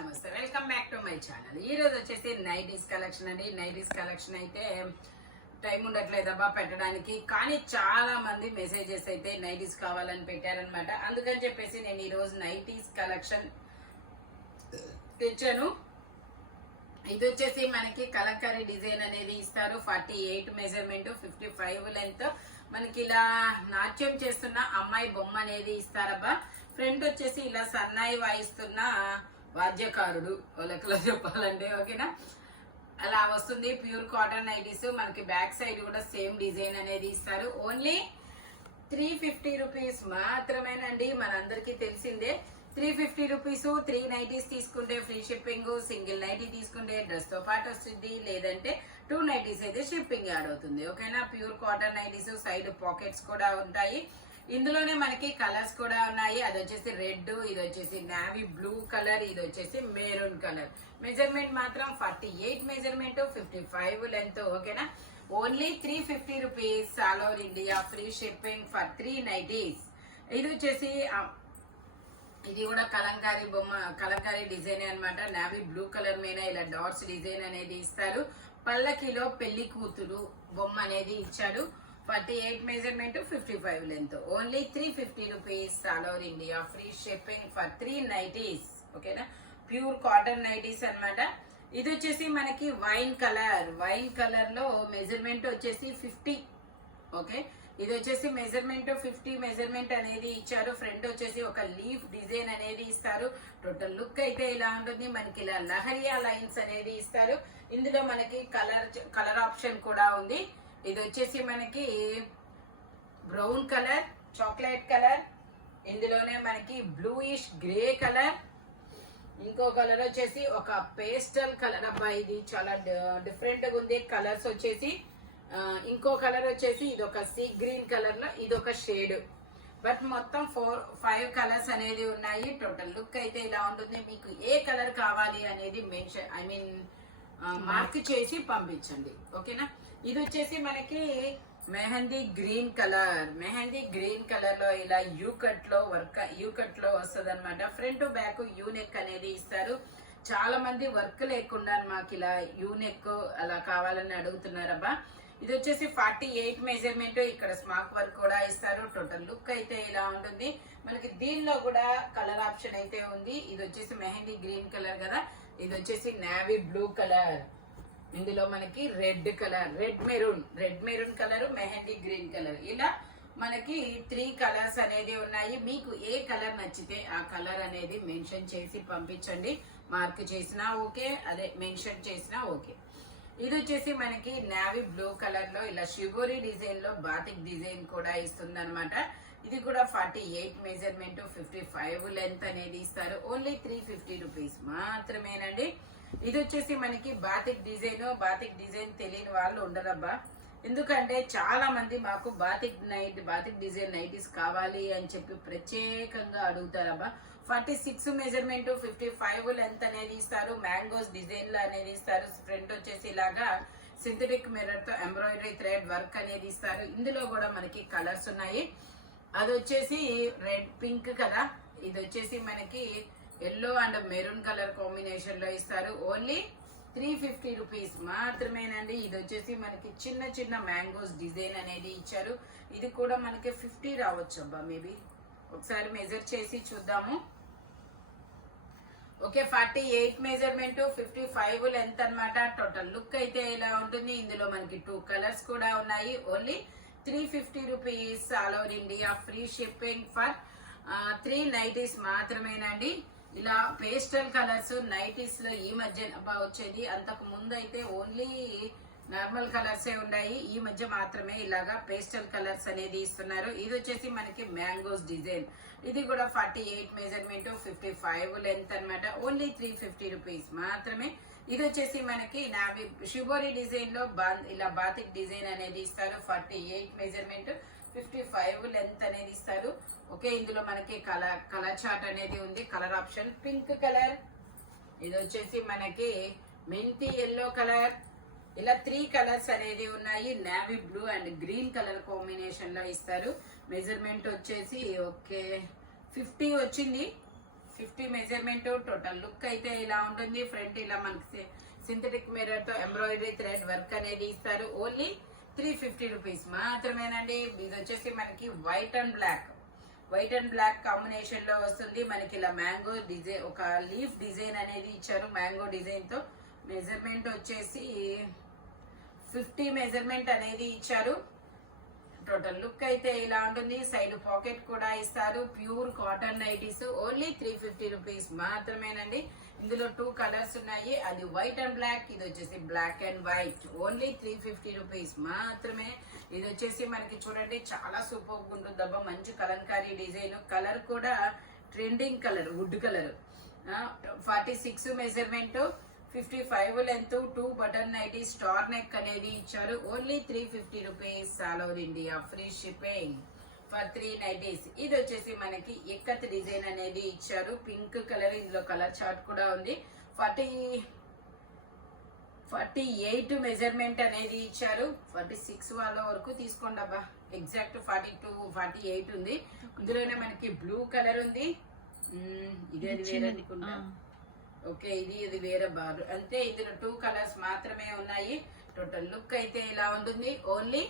నమస్తే, welcome back to my channel. ఈ రోజు వచ్చేసి నైటీస్ కలెక్షన్ అండి. నైటీస్ కలెక్షన్ అయితే టైం ఉండట్లేదబ్బా పెట్టడానికి, కానీ చాలా మంది మెసేజెస్ అయితే నైటీస్ కావాలని పెట్టారనమాట. అందుకని చెప్పేసి నేను ఈ రోజు నైటీస్ కలెక్షన్ తెచ్చాను. ఇది వచ్చేసి మనకి కలంకారీ డిజైన్ అనేది ఇస్తారు. 48 మెజర్మెంట్, 55 లెంత్. మనకి ఇలా నాట్యం చేస్తున్న అమ్మాయి బొమ్మ అనేది ఇస్తారబ్బా. ఫ్రంట్ వచ్చేసి ఇలా సన్నాయి వాయిస్తున్న వాద్యకారుడు లెక్కలో చెప్పాలంటే, ఓకేనా, అలా వస్తుంది. Pure cotton nighties. మనకి బ్యాక్ సైడ్ కూడా సేమ్ డిజైన్ అనేది ఇస్తారు. ఓన్లీ 350 రూపీస్ మాత్రమేనండి. మనందరికీ తెలిసిందే 350 రూపీస్. 3 నైటీస్ తీసుకుంటే ఫ్రీ షిప్పింగ్, సింగిల్ నైటీ తీసుకుంటే డ్రెస్ తో పాటు వస్తుంది, లేదంటే 2 నైటీస్ అయితే షిప్పింగ్ యాడ్ అవుతుంది. ఓకేనా, pure cotton nighties. Side pockets కూడా ఉంటాయి. ఇందులోనే మనకి కలర్స్ కూడా ఉన్నాయి. అది వచ్చేసి రెడ్, ఇది వచ్చేసి నావీ బ్లూ కలర్, ఇది వచ్చేసి మెరూన్ కలర్. మెజర్మెంట్ మాత్రం 48 మెజర్మెంట్, 55 లెంత్. ఓకేనా, only 350 rupees all over India, free shipping for 3 nighties. ఇది వచ్చేసి ఇది కూడా కలంకారీ బొమ్మ, కలంకారీ డిజైన్ అన్నమాట. నావీ బ్లూ కలర్ మీద ఇలా డాట్స్ డిజైన్ అనేది ఇస్తారు. పల్లకిలో పెళ్లి కూతురు బొమ్మ అనేది ఇచ్చాడు. 48 measurement, 55 length. Only 350 rupees all over India, free shipping for 3 nighties. ఓకేనా, ప్యూర్ కాటన్ నైటీస్ అన్నమాట. ఇది వచ్చేసి మనకి వైన్ కలర్. వైన్ కలర్ లో మెజర్మెంట్ వచ్చేసి 50. ఓకే, ఇది వచ్చేసి మెజర్మెంట్ 50 మెజర్మెంట్ అనేది ఇచ్చారు. ఫ్రంట్ వచ్చేసి ఒక లీఫ్ డిజైన్ అనేది ఇస్తారు. టోటల్ లుక్ అయితే ఇలా ఉంటుంది. మనకి ఇలా లహరియా లైన్స్ అనేది ఇస్తారు. ఇందులో మనకి కలర్ ఆప్షన్ కూడా ఉంది. ఇది వచ్చేసి మనకి బ్రౌన్ కలర్, చాక్లెట్ కలర్, ఇందులోనే మనకి బ్లూయిష్ గ్రే కలర్, ఇంకో కలర్ వచ్చేసి ఒక పేస్టల్ కలర్. అబ్బా, ఇది చాలా డిఫరెంట్ గా ఉంది కలర్స్ వచ్చేసి. ఇంకో కలర్ వచ్చేసి ఇది ఒక సీ గ్రీన్ కలర్ లో ఇది ఒక షేడ్. బట్ మొత్తం 5 కలర్స్ అనేది ఉన్నాయి. టోటల్ లుక్ అయితే ఇలా ఉంటుంది. మీకు ఏ కలర్ కావాలి అనేది మార్క్ చేసి పంపించండి. ఓకేనా, ఇది వచ్చేసి మనకి mehndi green colour. Mehndi green colour లో ఇలా యూ కట్ లో వస్తుంది అనమాట. ఫ్రంట్ బ్యాక్ యూ నెక్ అనేది ఇస్తారు. చాలా మంది వర్క్ లేకుండా మాకు ఇలా యూ నెక్ అలా కావాలని అడుగుతున్నారబ్బా. ఇది వచ్చేసి 48 మెజర్మెంట్. ఇక్కడ స్మాక్ వర్క్ కూడా ఇస్తారు. టోటల్ లుక్ అయితే ఇలా ఉంటుంది. మనకి దీనిలో కూడా కలర్ ఆప్షన్ అయితే ఉంది. ఇది వచ్చేసి మెహందీ గ్రీన్ కలర్ కదా, ఇది వచ్చేసి నావీ బ్లూ కలర్, ఇందులో మనకి red colour, red maroon colour, mehndi green colour. ఇలా మనకి 3 కలర్స్ అనేది ఉన్నాయి. మీకు ఏ కలర్ నచ్చితే ఆ కలర్ అనేది మెన్షన్ చేసి పంపించండి. మార్క్ చేసినా ఓకే, అదే మెన్షన్ చేసినా ఓకే. ఇది వచ్చేసి మనకి నావీ బ్లూ కలర్ లో ఇలా షిబోరి డిజైన్ లో బాతిక్ డిజైన్ కూడా ఇస్తుంది అనమాట. ఇది కూడా 48 మెజర్మెంట్, 55 లెంత్ అనేది ఇస్తారు. ఓన్లీ 350 రూపీస్ మాత్రమేనండి. ఇది వచ్చేసి మనకి బాతిక్ డిజైన్ తెలియని వాళ్ళు ఉండరబ్బా. ఎందుకంటే చాలా మంది మాకు బాతిక్ డిజైన్ నైటీస్ కావాలి అని చెప్పి ప్రత్యేకంగా అడుగుతారబ్బా. 46 మెజర్మెంట్, 55 లెంత్ అనేది ఇస్తారు. మ్యాంగోస్ డిజైన్ లో అనేది ఇస్తారు. ఫ్రంట్ వచ్చేసి ఇలాగా సింథటిక్ మిర్రర్ తో ఎంబ్రాయిడరీ థ్రెడ్ వర్క్ అనేది ఇస్తారు. ఇందులో కూడా మనకి కలర్స్ ఉన్నాయి. అది వచ్చేసి రెడ్ పింక్ కదా, ఇది వచ్చేసి మనకి yellow and maroon colour combination లో ఇస్తారు. ఓన్లీ 350 రూపీస్ మాత్రమేనండి. ఇది వచ్చేసి మనకి చిన్న మ్యాంగోస్ డిజైన్ అనేది ఇచ్చారు. ఇది కూడా మనకి 50 రావచ్చు అబ్బా, మేబీ ఒకసారి మెజర్ చేసి చూద్దాము. ఓకే, 48 మెజర్మెంట్, 55 లెంత్ అన్నమాట. టోటల్ లుక్ అయితే ఇలా ఉంటుంది. ఇందులో మనకి 2 కలర్స్ కూడా ఉన్నాయి. Only 350 rupees all over India, free shipping for 3 nighties మాత్రమేనండి. ఇలా పేస్టల్ కలర్స్ నైటీస్ లో ఈ మధ్య వచ్చేది. అంతకు ముందు అయితే ఓన్లీ నార్మల్ కలర్సే ఉన్నాయి. ఈ మధ్య మాత్రమే ఇలాగా పేస్టల్ కలర్స్ అనేది ఇస్తున్నారు. ఇది వచ్చేసి మనకి మ్యాంగోస్ డిజైన్. ఇది కూడా 48 మెజర్మెంట్, 55 లెంత్ అన్నమాట. ఓన్లీ 350 రూపీస్ మాత్రమే. ఇది వచ్చేసి మనకి నావీ షిబోరి డిజైన్ లో ఇలా బాతిక్ డిజైన్ అనేది ఇస్తారు. 48 మెజర్మెంట్, 55 లెంత్ అనేది ఇస్తారు. ఓకే, ఇందులో మనకి కలర్ చార్ట్ అనేది ఉంది. కలర్ ఆప్షన్ పింక్ కలర్, ఇది వచ్చేసి మనకి మెంతి ఎల్లో కలర్. ఇలా 3 కలర్స్ అనేది ఉన్నాయి. Navy blue and green colour combination లో ఇస్తారు. మెజర్మెంట్ వచ్చేసి ఓకే 50 వచ్చింది. 50 మెజర్మెంట్. టోటల్ లుక్ అయితే ఇలా ఉంటుంది. ఫ్రంట్ ఇలా మనకి సింథటిక్ మిర్రర్ తో ఎంబ్రాయిడరీ థ్రెడ్ వర్క్ అనేది ఇస్తారు. ఓన్లీ 350 రూపీస్ మాత్రమేనండి. ఇది వచ్చేసి మనకి వైట్ అండ్ బ్లాక్ కాంబినేషన్ లో వస్తుంది. మనకి ఇలా మ్యాంగో డిజైన్, ఒక లీఫ్ డిజైన్ అనేది ఇచ్చారు మ్యాంగో డిజైన్ తో. మెజర్మెంట్ వచ్చేసి 50 మెజర్మెంట్ అనేది ఇచ్చారు. టోటల్ లుక్ అయితే ఇలా ఉంటుంది. సైడ్ పాకెట్ కూడా ఇస్తారు. Pure cotton nighties. Only 350 rupees మాత్రమేనండి. ఇందులో 2 కలర్స్ ఉన్నాయి. అది వైట్ అండ్ బ్లాక్, ఇది వచ్చేసి black and white. Only 350 rupees మాత్రమే. ఇది వచ్చేసి మనకి చూడండి చాలా సూపర్ ఉంటుంది అబ్బా. మంచి కలంకారీ డిజైన్. కలర్ కూడా trending colour, wood colour. 46 measurement, 55 length, 2 button nighty, star neck అనేది ఇచ్చారు. Only 350 rupees. All over India free shipping for 3 nighties. ఇది వచ్చేసి మనకి ఎక్కత్ డిజైన్ అనేది ఇచ్చారు. పింక్ కలర్, ఇందులో కలర్ చార్ట్ కూడా ఉంది. 48 మెజర్మెంట్ అనేది ఇచ్చారు. 46 వాళ్ళ వరకు తీసుకోండి అబ్బా. ఎగ్జాక్ట్ 42, 48 ఉంది. ఇందులోనే మనకి బ్లూ కలర్ ఉంది. ఇది వేరే అనుకుంటా. ఓకే, ఇది వేరే బార్. అంతే, ఇందులో 2 కలర్స్ మాత్రమే ఉన్నాయి. టోటల్ లుక్ అయితే ఇలా ఉంటుంది. ఓన్లీ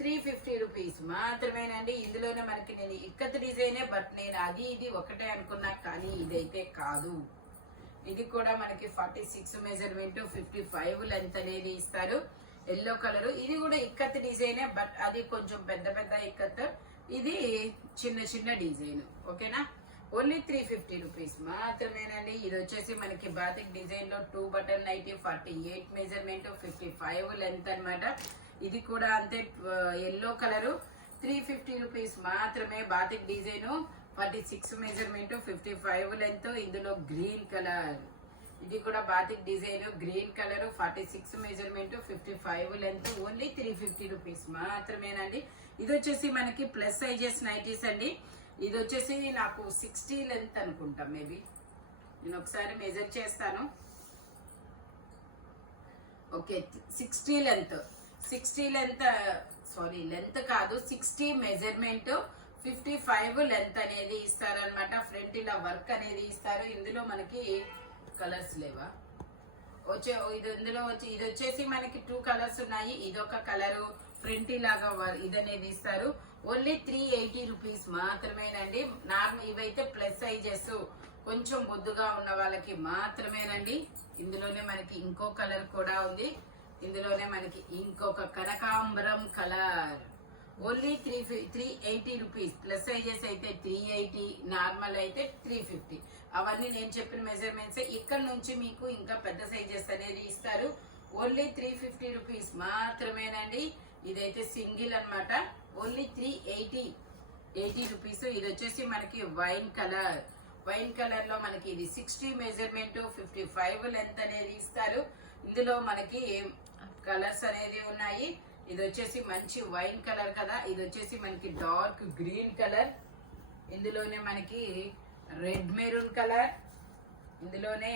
350 రూపీస్ మాత్రమేనండి. ఇందులోనే మనకి నేను ఇక్కత్ డిజైనే, బట్ నేను అది ఇది ఒకటే అనుకున్నా, కానీ ఇదైతే కాదు. ఇది కూడా మనకి 46 మెజర్మెంట్, 55 లెంత్ అనేది ఇస్తారు. Yellow colour. ఇది కూడా ఇక్కత్ డిజైనే, బట్ అది కొంచెం పెద్ద ఇక్కత్, ఇది చిన్న డిజైన్. ఓకేనా? ఓన్లీ 350 రూపీస్ మాత్రమేనండి. ఇది వచ్చేసి మనకి బాతిక్ డిజైన్ లో 2 బటన్ నైటీ, 48 మెజర్మెంట్, 55 లెంత్ అన్నమాట. ఇది కూడా అంతే, ఎల్లో కలర్. 350 రూపీస్ మాత్రమే. Batik design, 46 measurement, 55 length. ఇందులో గ్రీన్ కలర్. ఇది కూడా batik design, green colour, 46 measurement, 55 length. Only 350 rupees మాత్రమేనండి. ఇది వచ్చేసి మనకి ప్లస్ సైజెస్ నైటీస్ అండి. ఇది వచ్చేసి నాకు 60 లెంత్ అనుకుంటా. మేబీ నేను ఒకసారి మెజర్ చేస్తాను. ఓకే, 60 లెంత్, సారీ లెంత్ కాదు, 60 మెజర్మెంట్, 55 లెంత్ అనేది ఇస్తారనమాట. ఫ్రంట్ ఇలా వర్క్ అనేది ఇస్తారు. ఇందులో మనకి కలర్స్ లేవా? ఇది వచ్చేసి మనకి 2 కలర్స్ ఉన్నాయి. ఇదొక కలరు, ఫ్రంట్ ఇలాగా ఇది అనేది ఇస్తారు. ఓన్లీ 380 రూపీస్ మాత్రమేనండి. ఇవైతే ప్లస్ సైజెస్, కొంచెం బొద్దుగా ఉన్న వాళ్ళకి మాత్రమేనండి. ఇందులోనే మనకి ఇంకో కలర్ కూడా ఉంది. ఇందులోనే మనకి ఇంకొక కనకాంబరం colour. Only 380 rupees. Plus sizes అయితే 380, నార్మల్ అయితే 350. అవన్నీ నేను చెప్పిన మెజర్మెంట్స్. ఇక్కడ నుంచి మీకు ఇంకా పెద్ద సైజెస్ అనేది ఇస్తారు. ఓన్లీ 350 రూపీస్ మాత్రమేనండి. ఇదైతే సింగిల్ అన్నమాట. Only 380 rupees. ఇది వచ్చేసి మనకి వైన్ కలర్ లో మనకి ఇది 60 మెజర్మెంట్, 55 లెంత్ అనేది ఇస్తారు. ఇందులో మనకి కలర్స్ అనేది ఉన్నాయి. ఇది వచ్చేసి మంచి వైన్ కలర్ కదా. ఇది వచ్చేసి మనకి డార్క్ గ్రీన్ కలర్. ఇందులోనే మనకి రెడ్ మెరూన్ కలర్. ఇందులోనే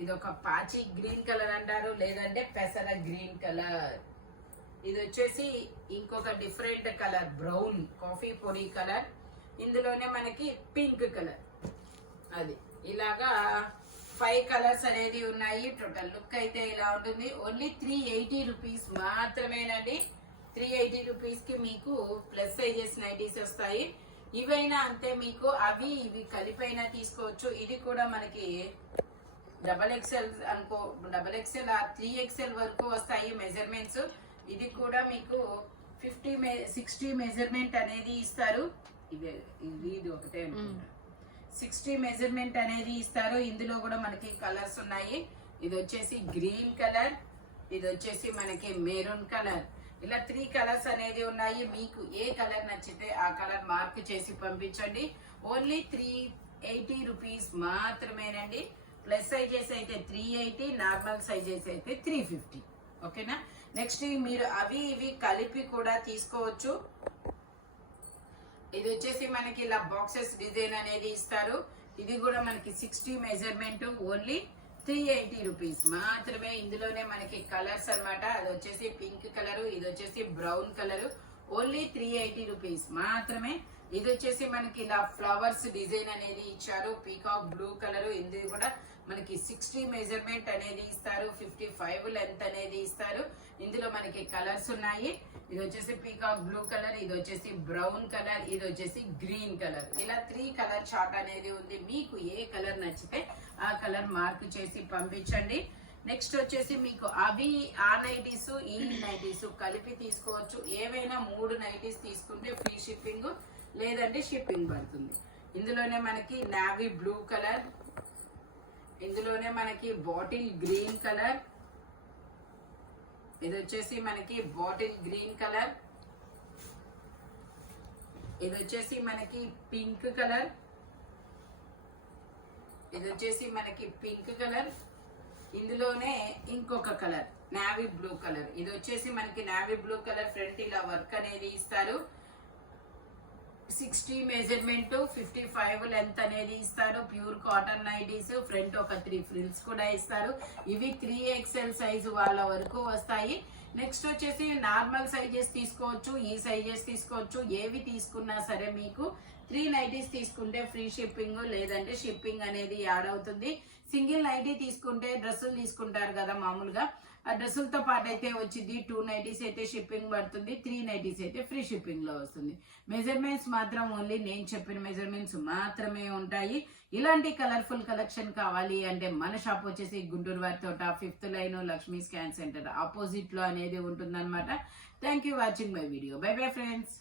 ఇది ఒక పాచి గ్రీన్ కలర్ అంటారు, లేదంటే పెసర గ్రీన్ కలర్. ఇది వచ్చేసి ఇంకొక డిఫరెంట్ కలర్, బ్రౌన్ కాఫీ పొడి కలర్. ఇందులోనే మనకి పింక్ కలర్. అది ఇలాగా 5 కలర్స్ అనేది ఉన్నాయి. టోటల్ లుక్ అయితే ఇలా ఉంటుంది. ఓన్లీ 380 రూపీస్ మాత్రమేనండి. 380 రూపీస్ కి మీకు ప్లస్ సైజెస్ నైటీస్ వస్తాయి. ఇవైనా అంతే, మీకు అవి ఇవి కలిపైనా తీసుకోవచ్చు. ఇది కూడా మనకి XXL అనుకో, XXL 3XL వరకు వస్తాయి మెజర్మెంట్స్. ఇది కూడా మీకు 60 మెజర్మెంట్ అనేది ఇస్తారు. ఇది ఒకటే అనుకుంటా. 60 మెజర్మెంట్ అనేది ఇస్తారు. ఇందులో కూడా మనకి కలర్స్ ఉన్నాయి. ఇది వచ్చేసి గ్రీన్ కలర్, ఇది వచ్చేసి మనకి మెరూన్ కలర్. ఇలా 3 కలర్స్ అనేది ఉన్నాయి. మీకు ఏ కలర్ నచ్చితే ఆ కలర్ మార్క్ చేసి పంపించండి. ఓన్లీ 380 రూపీస్ మాత్రమేనండి. ప్లస్ సైజెస్ అయితే 380, నార్మల్ సైజెస్ అయితే 350. ఓకేనా? నెక్స్ట్ మీరు అవి ఇవి కలిపి కూడా తీసుకోవచ్చు. ఇది వచ్చేసి మనకి ఇలా బాక్సెస్ డిజైన్ అనేది ఇస్తారు. ఇది కూడా మనకి 60 మెజర్మెంట్, ఓన్లీ 380 రూపీస్ మాత్రమే. ఇందులోనే మనకి కలర్స్ అన్నమాట. అది వచ్చేసి పింక్ కలర్, ఇది వచ్చేసి బ్రౌన్ కలర్. ఓన్లీ 380 రూపీస్ మాత్రమే. ఇది వచ్చేసి మనకి ఇలా ఫ్లవర్స్ డిజైన్ అనేది ఇచ్చారు, పీకాక్ బ్లూ కలర్. ఇది కూడా మనకి 60 మెజర్మెంట్ అనేది ఇస్తారు, 55 లెంత్ అనేది ఇస్తారు. ఇందులో మనకి కలర్స్ ఉన్నాయి. ఇది వచ్చేసి పీకాక్ బ్లూ కలర్, ఇది వచ్చేసి బ్రౌన్ కలర్, ఇది వచ్చేసి గ్రీన్ కలర్. ఇలా 3 కలర్ చార్ట్ అనేది ఉంది. మీకు ఏ కలర్ నచ్చితే ఆ కలర్ మార్క్ చేసి పంపించండి. నెక్స్ట్ వచ్చేసి మీకు అవి ఆ నైటీస్ ఈ నైటీస్ కలిపి తీసుకోవచ్చు. ఏవైనా 3 నైటీస్ తీసుకుంటే ఫ్రీ షిప్పింగ్, లేదంటే షిప్పింగ్ పడుతుంది. ఇందులోనే మనకి నావీ బ్లూ కలర్, ఇందులోనే మనకి బాటిల్ గ్రీన్ కలర్, ఇది వచ్చేసి మనకి బాటిల్ గ్రీన్ కలర్, ఇది వచ్చేసి మనకి పింక్ కలర్, ఇది వచ్చేసి మనకి పింక్ కలర్. ఇందులోనే ఇంకొక కలర్ నావీ బ్లూ కలర్. ఇది వచ్చేసి మనకి నావీ బ్లూ కలర్. ఫ్రంట్ ఇలా వర్క్ అనేది ఇస్తారు, 60 మెజర్మెంట్, 55 లెంత్ అనేది ఇస్తారు. Pure cotton nighties. ఫ్రంట్ ఒక 3 ఫ్రిల్స్ కూడా ఇస్తారు. ఇవి 3XL సైజు వాళ్ళ వరకు వస్తాయి. నెక్స్ట్ వచ్చేసి నార్మల్ సైజెస్ తీసుకోవచ్చు, ఈ సైజెస్ తీసుకోవచ్చు. ఏవి తీసుకున్నా సరే మీకు 3 నైటీస్ తీసుకుంటే ఫ్రీ షిప్పింగ్, లేదంటే షిప్పింగ్ అనేది యాడ్ అవుతుంది. సింగిల్ నైటీ తీసుకుంటే డ్రెస్సులు తీసుకుంటారు కదా మామూలుగా, ఆ డ్రెస్సులతో పాటు అయితే వచ్చింది. 2 నైటీస్ అయితే షిప్పింగ్ పడుతుంది, 3 నైటీస్ అయితే ఫ్రీ షిప్పింగ్ లో వస్తుంది. మెజర్మెంట్స్ మాత్రం ఓన్లీ నేను చెప్పిన మెజర్మెంట్స్ మాత్రమే ఉంటాయి. ఇలాంటి కలర్ఫుల్ కలెక్షన్ కావాలి అంటే మన షాప్ వచ్చేసి గుంటూరు వారి తోట 5th line Lakshmi scan centre opposite లో అనేది ఉంటుందన్నమాట. Thank you watching my video. By bye friends.